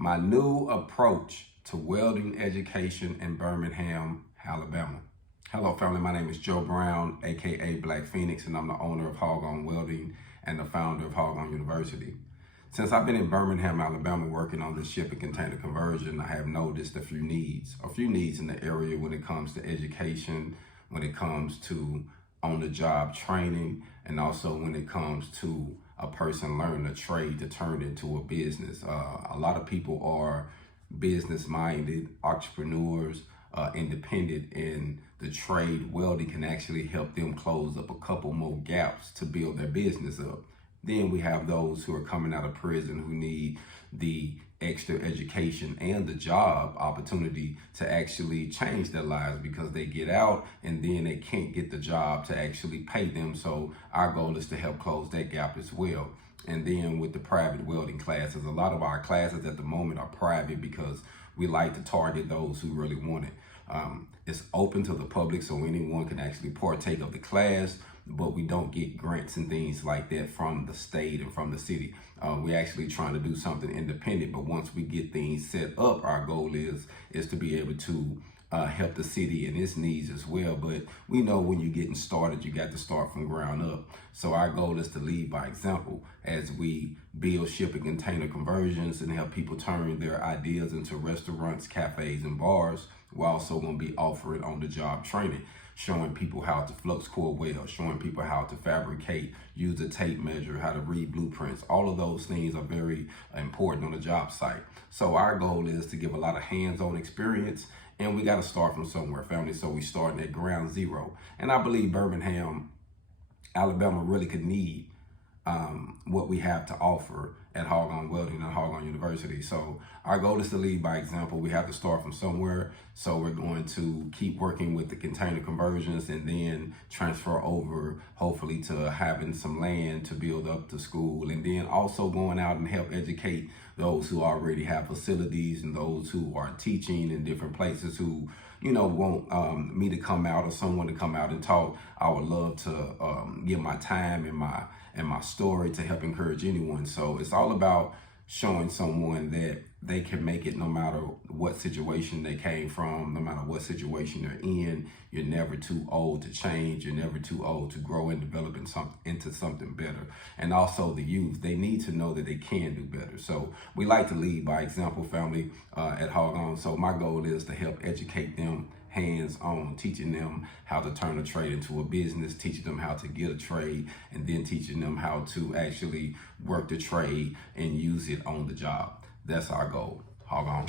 my new approach to welding education in Birmingham, Alabama. Hello family, my name is Joe Brown, aka Black Phoenix, and I'm the owner of Hog On Welding and the founder of Hog On University. Since I've been in Birmingham, Alabama working on the shipping container conversion, I have noticed a few needs in the area when it comes to education, when it comes to on-the-job training, and also when it comes to a person learning a trade to turn into a business. A lot of people are business-minded, entrepreneurs, independent in the trade. Welding can actually help them close up a couple more gaps to build their business up. Then we have those who are coming out of prison who need the extra education and the job opportunity to actually change their lives because they get out and then they can't get the job to actually pay them. So our goal is to help close that gap as well. And then with the private welding classes, a lot of our classes at the moment are private because we like to target those who really want it. It's open to the public, so anyone can actually partake of the class, but we don't get grants and things like that from the state and from the city. We're actually trying to do something independent, but once we get things set up, our goal is to be able to help the city in its needs as well. But we know when you're getting started, you got to start from ground up. So our goal is to lead by example as we build shipping container conversions and help people turn their ideas into restaurants, cafes, and bars. We're also going to be offering on-the-job training, showing people how to flux core weld, showing people how to fabricate, use a tape measure, how to read blueprints. All of those things are very important on the job site. So our goal is to give a lot of hands-on experience, and we got to start from somewhere, family. So we starting at ground zero. And I believe Birmingham, Alabama really could need what we have to offer at Hog On Welding and Hog On University. So our goal is to lead by example. We have to start from somewhere. So we're going to keep working with the container conversions and then transfer over, hopefully, to having some land to build up the school, and then also going out and help educate those who already have facilities and those who are teaching in different places who, want me to come out or someone to come out and talk. I would love to give my time and my story to help encourage anyone. So it's all about showing someone that they can make it no matter what situation they came from, no matter what situation they're in. You're never too old to change. You're never too old to grow and develop into something better. And also the youth, they need to know that they can do better. So we like to lead by example, family, at Hog On. So my goal is to help educate them hands-on, teaching them how to turn a trade into a business, teaching them how to get a trade, and then teaching them how to actually work the trade and use it on the job. That's our goal. Hog on.